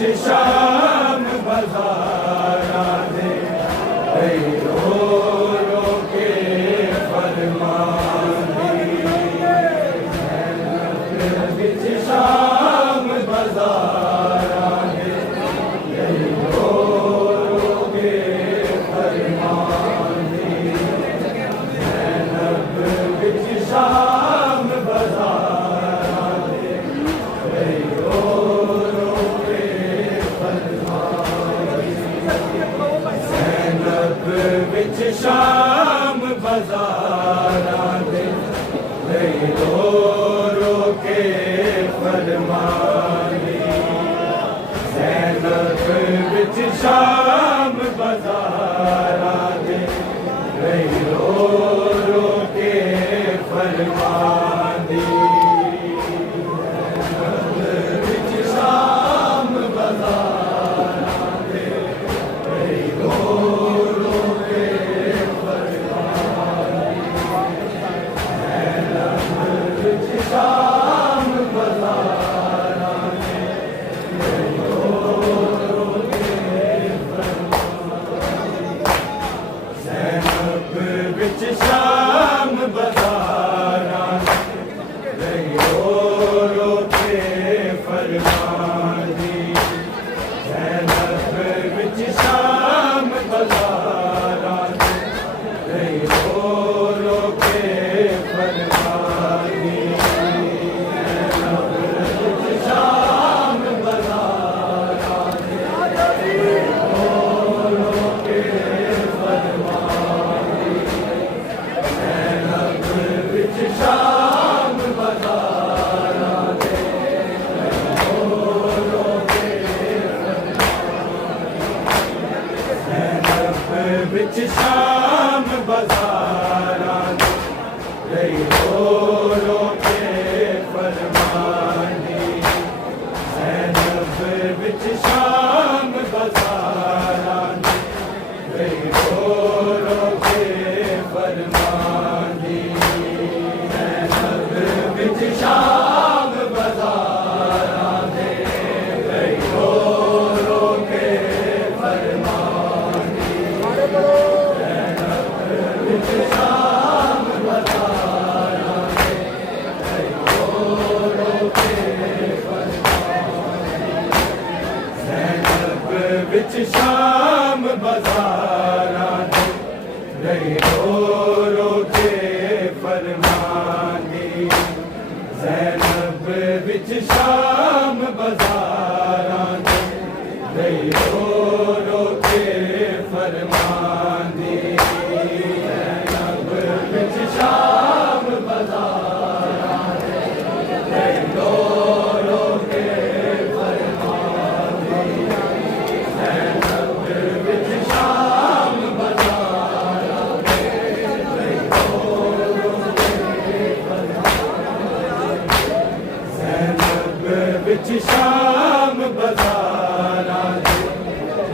विच शाम बाज़ारां दे कई रो रो के फरमांदी ज़ैनब विच शाम बाज़ारां दे कई रो रो के फरमांदी ज़ैनब विच शाम बाज़ारां दे कई रो रो के फरमांदी ज़ैनब विच शाम बाज़ारां दे कई रो रो के फरमांदी ज़ैनब विच शाम बाज़ारां दे कई रो रो के फरमांदी ज़ैनब विच शाम बाज़ारां दे कई रो रो के फरमांदी ज़ैनब विच शाम बाज़ारां दे कई रो रो के फरमांदी ज़ैनब विच शाम बाज़ारां दे कई रो रो के फरमांदी ज़ैनब विच शाम बाज़ारां दे कई रो रो के फरमांदी ज़ैनब विच शाम बाज़ारां दे कई रो रो के फरमांदी ज़ैनब विच शाम बाज़ारां दे कई रो रो के ज़ैनब विच शाम बाज़ारां दे कई रो रो के फरमांदी ज़ैनब विच शाम बाज़ारां दे कई रो रो के फरमांदी ज़ैनब विच शाम बाज़ारां दे कई रो रो के फरमांदी ज़ैनब विच शाम बाज़ारां दे कई रो रो के फरमांदी ज़ैनब विच शाम बाज़ारां दे कई रो रो के फरमांदी ज़ैनब विच शाम बाज़ारां दे कई रो रो के फरमांदी ज़ैनब विच शाम बाज़ारां दे कई रो रो के फरमांदी ज़ैनब विच शाम बाज़ारां दे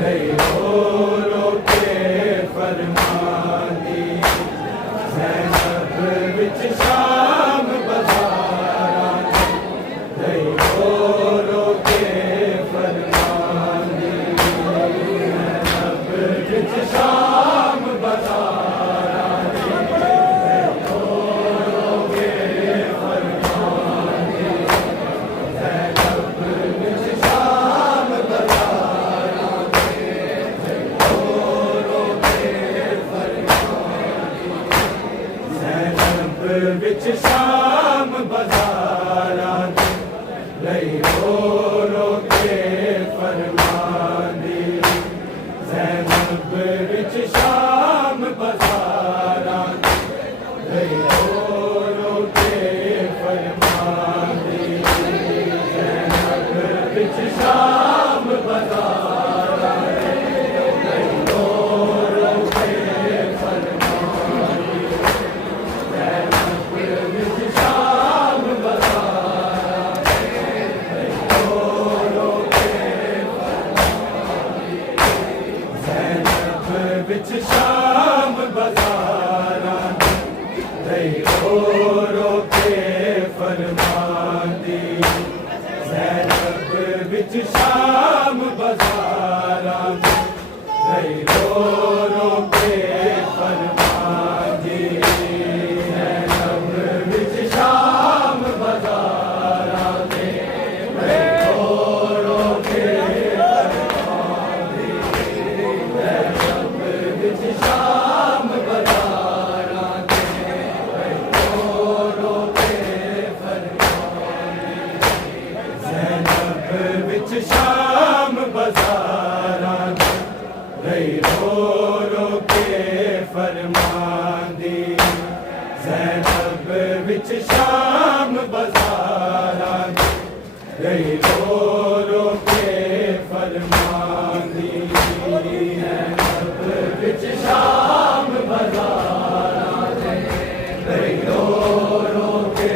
कई रो रो के फरमांदी ज़ैनब विच शाम बाज़ारां दे कई रो रो के फरमांदी ज़ैनब विच शाम बाज़ारां दे कई रो रो के फरमांदी ज़ैनब विच शाम बाज़ारां दे कई रो रो के फरमांदी ज़ैनब विच शाम बाज़ारां दे कई रो रो के फरमांदी ज़ैनब विच शाम बाज़ारां दे कई रो रो के फरमांदी ज़ैनब विच शाम बाज़ारां दे कई रो रो के फरमांदी ज़ैनब विच शाम बाज़ारां दे कई रो रो के फरमांदी ज़ैनब विच शाम बाज़ारां दे कई रो रो के फरमांदी ज़ैनब विच शाम बाज़ारां दे कई रो रो के फरमांदी ज़ैनब विच शाम बाजारां दे रो रो के फरमांदी है नब विच शाम बाजारां दे रो रो के फरमांदी है नब विच शाम बाजारां दे रो रो के विच शाम बाजारां रही रो रो के फरमांदी ज़ैनब विच शाम बाजारां रही रो रो के फरमांदी ज़ैनब विच शाम बाजारां रही रो रो के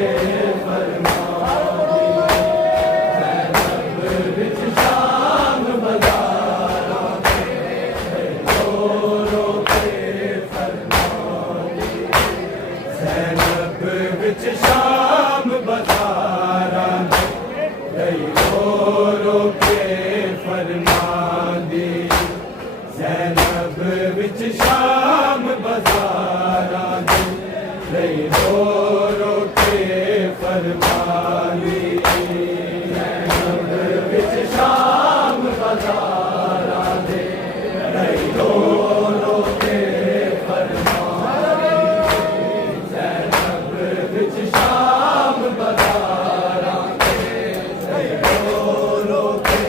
विच शाम बाजारां रही रो रो के फरमांदी ज़ैनब विच शाम बाजारां रही रो रो के फरमांदी ज़ैनब विच शाम बाजारां रही रो रो के विच शाम बाजारां रही रो रो के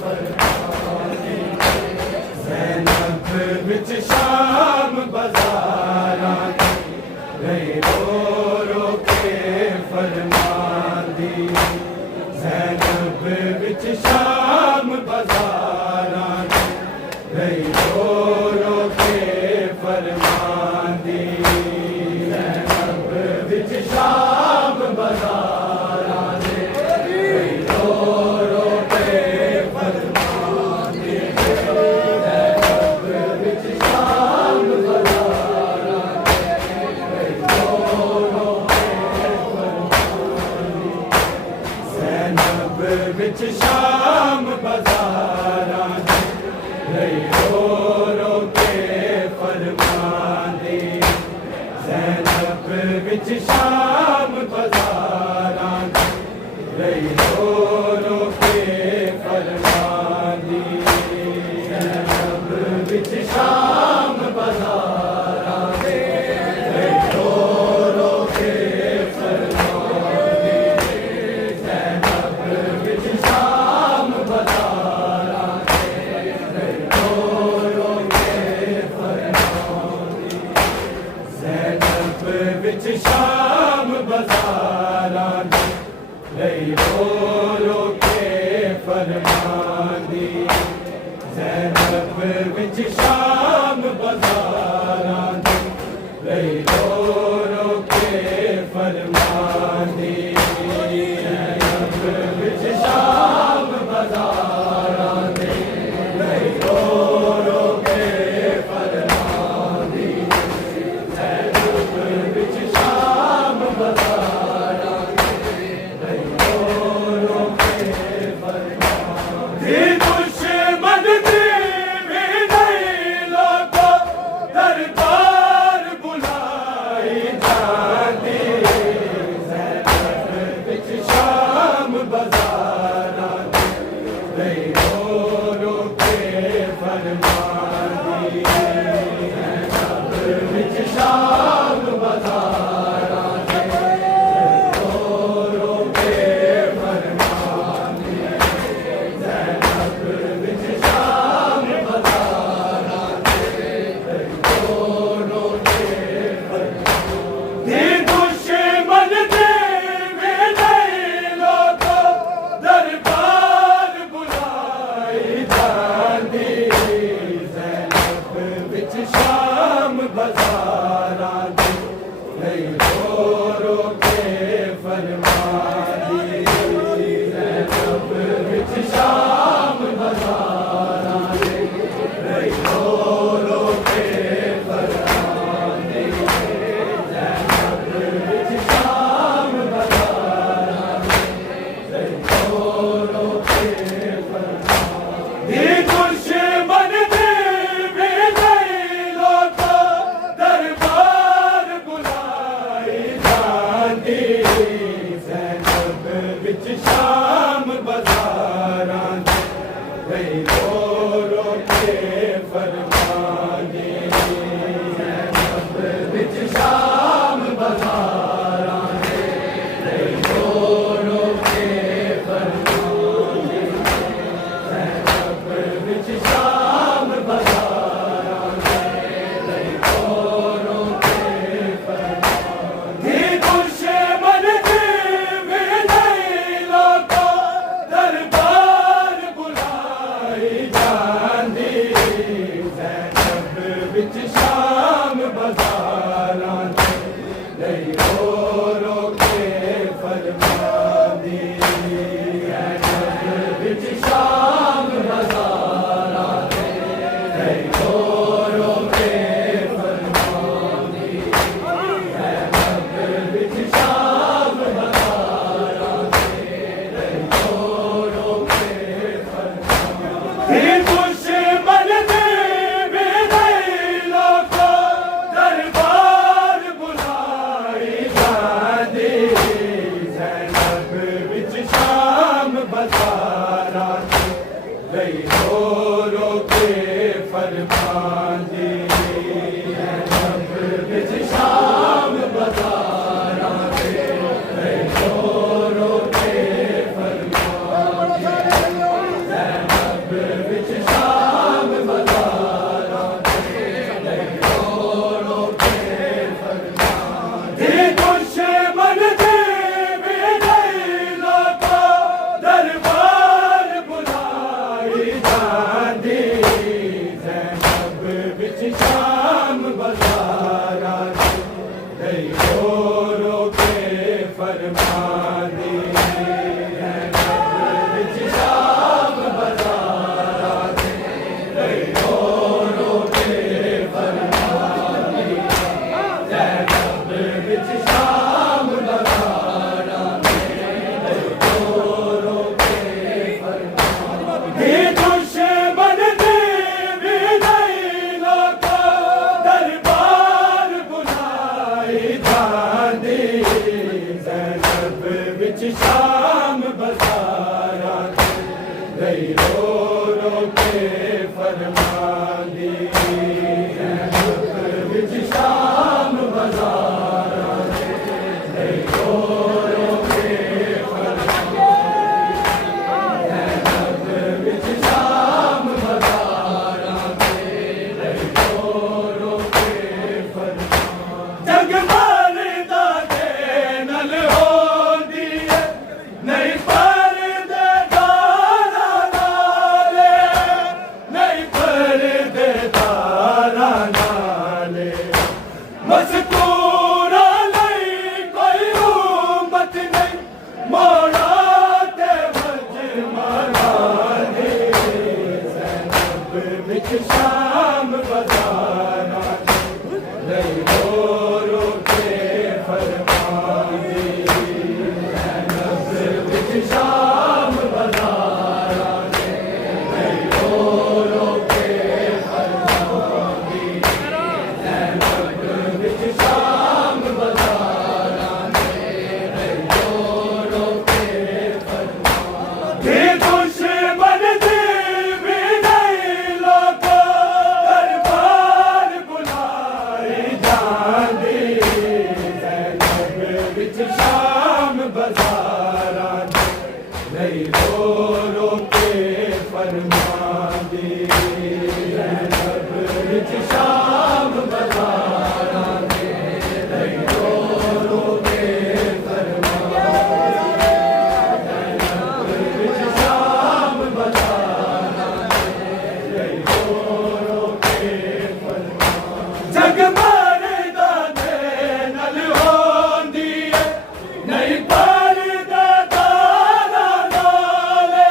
फरमांदी ज़ैनब विच शाम बाजारां रही रो रो के फरमांदी ज़ैनब विच शाम बाजारां रही रो रो के फरमांदी विच शाम बाजारां रही रो रो के फरमांदी ज़ैनब विच शाम बाजारां रही रो रो के फरमांदी ज़ैनब विच शाम बाजारां रही रो रो के फरमांदी ज़ैनब विच शाम बाजारां रही रो रो के फरमांदी ज़ैनब विच शाम बाजारां रही रो रो के फरमांदी ज़ैनब विच शाम बाजारां रही रो रो के फरमांदी ज़ैनब विच शाम बाजारां रही रो रो के फरमांदी ज़ैनब विच शाम बाजारां रही रो रो के फरमांदी दुश्मन दी भी नहीं शाम बाजारां गई रो रो के फरमानी ज़ैनब विच शाम बाजारां गई रो रो के फरमानी ज़ैनब विच शाम बाजारां गई रो रो के फरमानी खुशे मन विच शाम बाजारां गई रो रो के फरमानी ज़ैनब विच शाम बाजारां गई रो रो के फरमानी ज़ैनब विच शाम बाजारां गई रो रो के फरमानी दुश्मन बाजारां गई रो रो के फरमानी ज़ैनब विच शाम बाजारां गई रो रो के फरमानी ज़ैनब विच शाम बाजारां गई रो रो के फरमानी दुश्मन शाम बाजारां गई रो रो के फरमानी ज़ैनब विच शाम बाजारां गई रो रो के फरमानी ज़ैनब विच शाम बाजारां गई रो रो के फरमानी दुश्मन ज़ैनब विच शाम बाजारां गई रो रो के फरमानी ज़ैनब विच शाम बाजारां गई रो रो के फरमानी ज़ैनब विच शाम बाजारां गई रो रो के फरमानी जगमा नहीं पर्दे दारा नाले नहीं पर्दे दारा नाले मज़कूरा नहीं कोई उम्मत नहीं मोड़ा ते मजमानी ज़ैनब विच शाम बाजारां गई रो रो के फरमानी शाम बाजारां गई रो रो के फरमानी ज़ैनब विच शाम बाजारां गई रो रो के फरमानी दुश्मन भी नहीं लोको दरबार बुलाई जांदी ज़ैनब विच शाम बाजारां गई रो रो के फरमानी ज़ैनब विच शाम बाजारां गई रो रो के फरमानी ज़ैनब विच शाम बाजारां गई रो रो के फरमानी जगमारे दाने नल होंदी नहीं पर्दे दारा नाले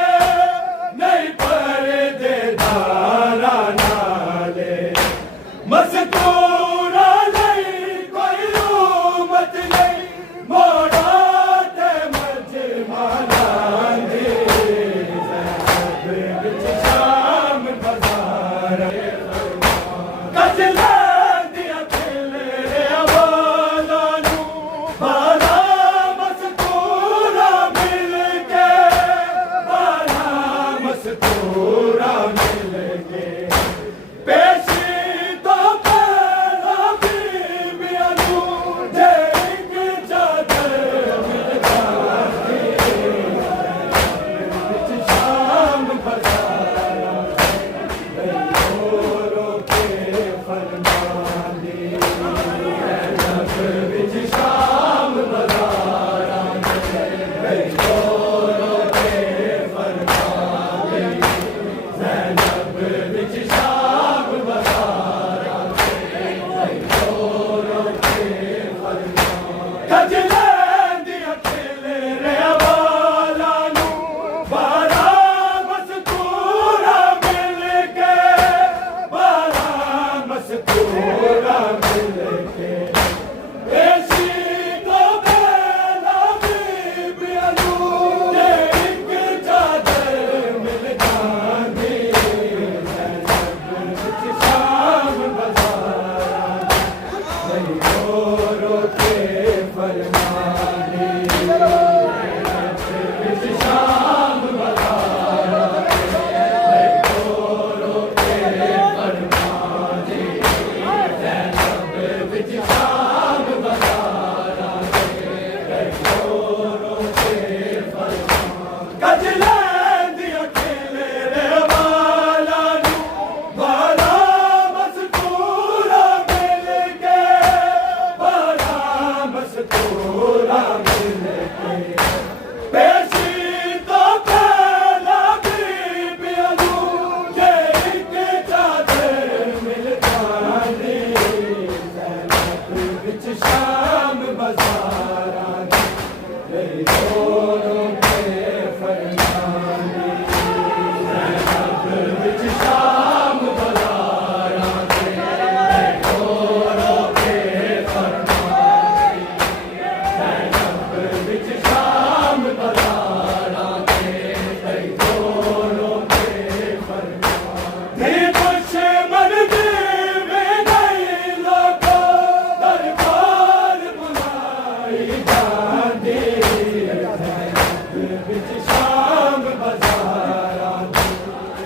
ਵਿੱਚ ਸ਼ਾਮ ਬਜ਼ਾਰਾਂ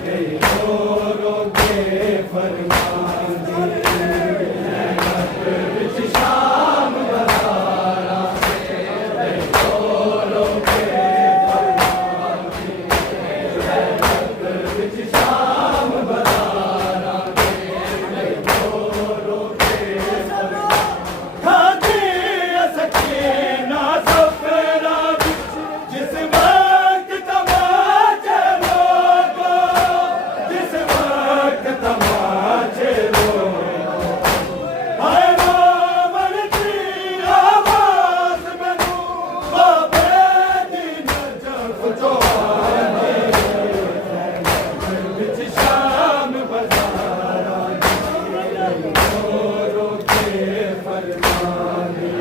ਦੀ ਰੋ ਕੇ ਫਰਮਾਨ ਦੀ ਰਹਿਮਤ ਵਿੱਚ ਸ਼ਾਮ ਬਜ਼ਾਰਾਂ ਦੇ ਰੋ ਕੇ ਫਰਮਾਨ ਦੀ ਰਹਿਮਤ ਵਿੱਚ ਸ਼ਾਮ ਬਜ਼ਾਰਾਂ ਦੇ ਰੋ ਕੇ ਖਾਦੀ ਸਕੀਨਾ ਸਫਰਾ ਵਿੱਚ ਜਿਸ ਵਕਤ ਤਮਾਚੇ ਲੋਗੋ ਜਿਸ ਵਕਤ ਤਮਾਚੇ ਲੋਗੋ ਹਾਏ ਰਾਵਣ ਦੀ ਆਵਾਜ਼ ਮੈਨੂੰ ਬਾਬੇ ਦੀ ਨਜ਼ਰ ਤੋਂ ਆਉਂਦੀ ਵਿੱਚ ਸ਼ਾਮ ਬਜ਼ਾਰਾਂ ਦੀ ਰੋ ਕੇ ਫਰਮਾਨ ਦੀ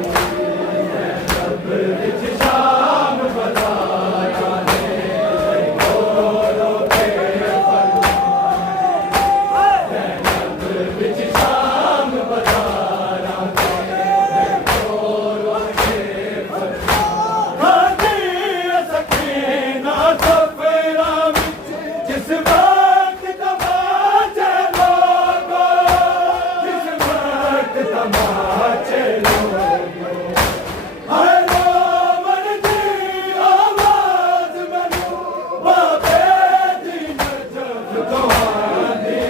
ਵਿੱਚ ਸ਼ਾਮ ਬਜ਼ਾਰਾਂ ਦੇ ਰੋ ਕੇ ਫਰਮਾਨ ਵਿੱਚ ਸ਼ਾਮ ਬਜ਼ਾਰਾਂ ਦੇ ਰੋ ਕੇ ਫਰਮਾਨ ਖਾਦੀ ਸਕੀਨਾ ਸਫਰਾ ਵਿੱਚ ਜਿਸ ਵਕਤ ਤਮਾਚੇ ਲੋਗੋ ਜਿਸ ਵਕਤ ਤਮਾਚੇ ਲੋਗੋ ਹਾਏ ਰਾਵਣ ਦੀ ਆਵਾਜ਼ ਮੈਨੂੰ ਬਾਬੇ ਦੀ ਨਜ਼ਰ ਤੋਂ ਆਉਂਦੀ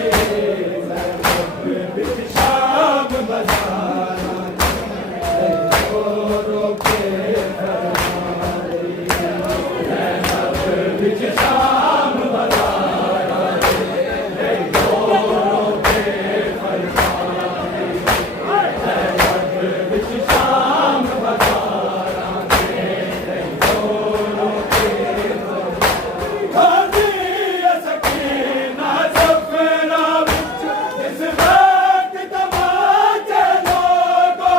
ਵਿੱਚ ਸ਼ਾਮ ਬਜ਼ਾਰਾਂ ਦੇ ਰੋ ਕੇ ਫਰਮਾਨ ਦੀ ਰਹਿਮਤ ਵਿੱਚ ਸ਼ਾਮ ਬਜ਼ਾਰਾਂ ਦੇ ਰੋ ਕੇ ਫਰਮਾਨ ਦੀ ਰਹਿਮਤ ਵਿੱਚ ਸ਼ਾਮ ਬਜ਼ਾਰਾਂ ਦੇ ਰੋ ਕੇ ਖਾਦੀ ਸਕੀਨਾ ਸਫਰਾ ਵਿੱਚ ਜਿਸ ਵਕਤ ਤਮਾਚੇ ਲੋਗੋ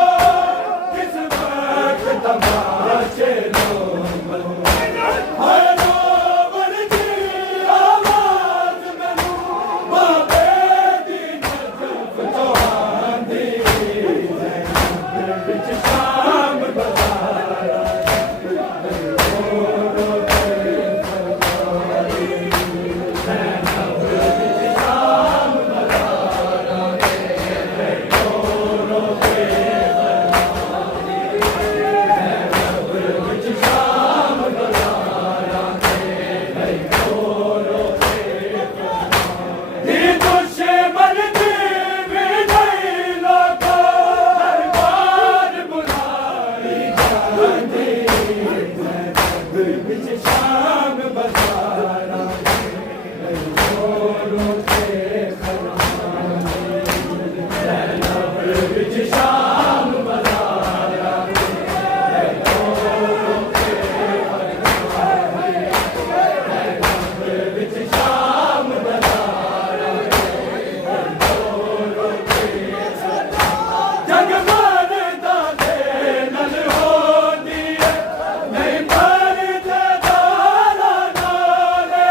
ਜਿਸ ਵਕਤ ਤਮਾਚੇ ਲੋਗੋ ਹਾਏ ਰਾਵਣ ਦੀ ਆਵਾਜ਼ ਮੈਨੂੰ ਬਾਬੇ ਦੀ ਨਜ਼ਰ ਤੋਂ ਆਉਂਦੀ ਵਿੱਚ ਸ਼ਾਮ ਬਜ਼ਾਰਾਂ ਦੀ ਦੁਸ਼ਮਨ ਦੀ ਵਿਜੈ ਲੋਕੋ ਦਰਬਾਰ ਬੁਲਾਈ ਜਾਂਦੀ ਵਿੱਚ ਸ਼ਾਮ ਬਜ਼ਾਰਾਂ ਦੇ ਰੋ ਕੇ ਫਰਮਾਨ ਦੀ ਰਹਿਮਤ ਵਿੱਚ ਸ਼ਾਮ ਬਜ਼ਾਰਾਂ ਦੇ ਰੋ ਕੇ ਫਰਮਾਨ ਦੀ ਰਹਿਮਤ ਵਿੱਚ ਸ਼ਾਮ ਬਜ਼ਾਰਾਂ ਦੇ ਰੋ ਕੇ ਜਗਮਾਨ ਦਾ ਦੇ ਨਲ ਹੋਦੀ ਹੈ ਨਹੀਂ ਪਰ ਤੇ ਦਾਰਾ ਨਾਲੇ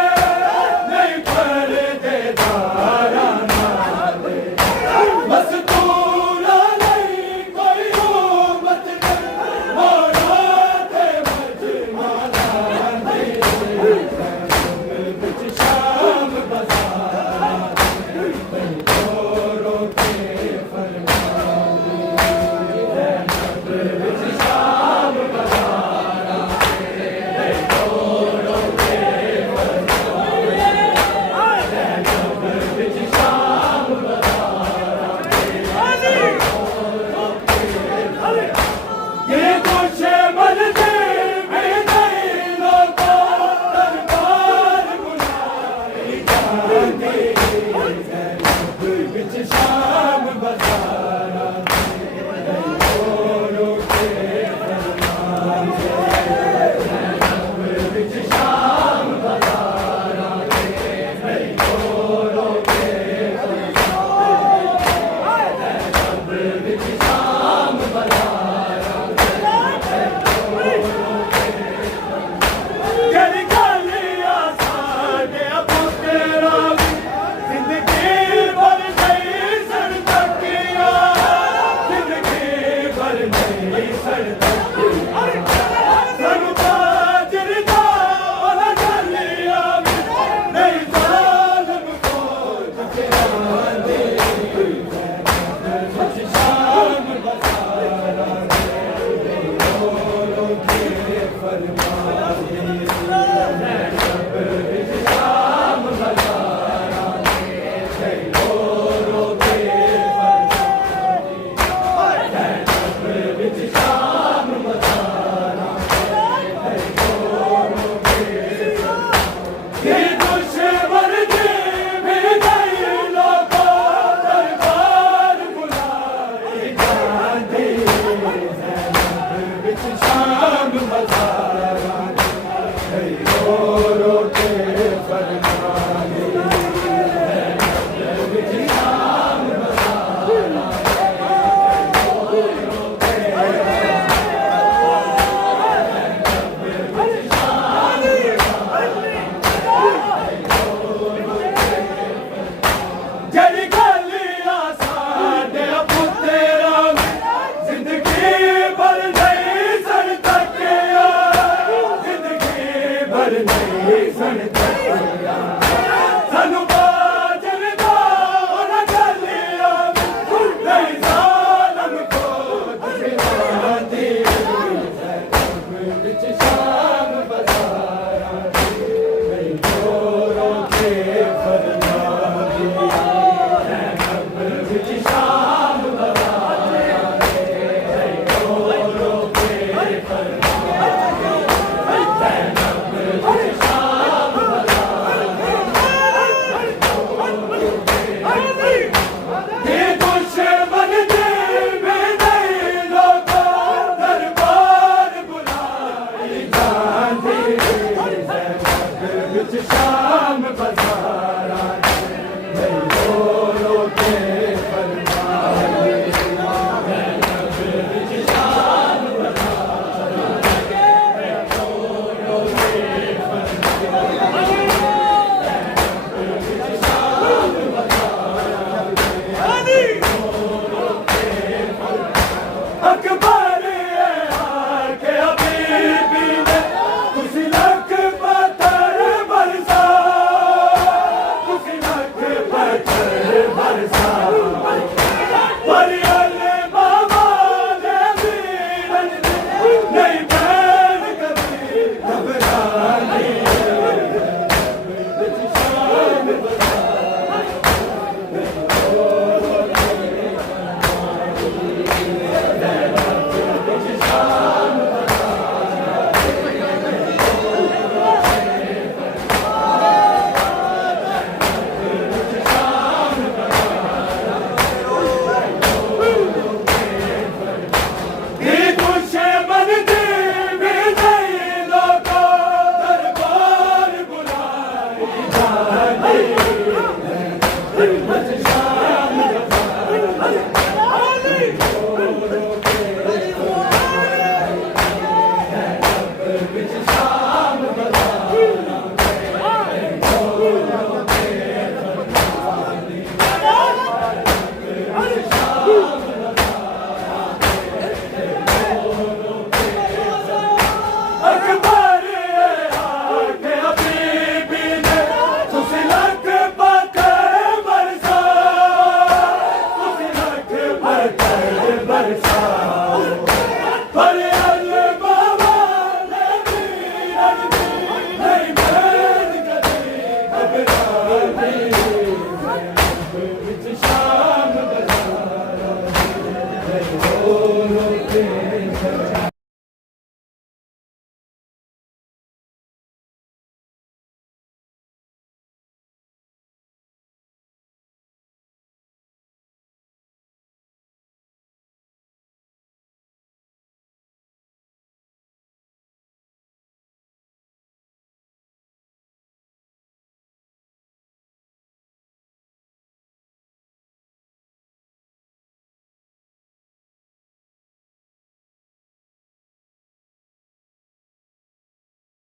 नहीं सुनते सानू बाजन दा ना चलिया नहीं जालम को दिखाती विच शाम बजारा नहीं जोरों के फरियादी विच शाम बजारा नहीं जोरों के फरियादी विच शाम ये दुश्मन दिल में नहीं लोगों दरबार बुलाई जाती विच शाम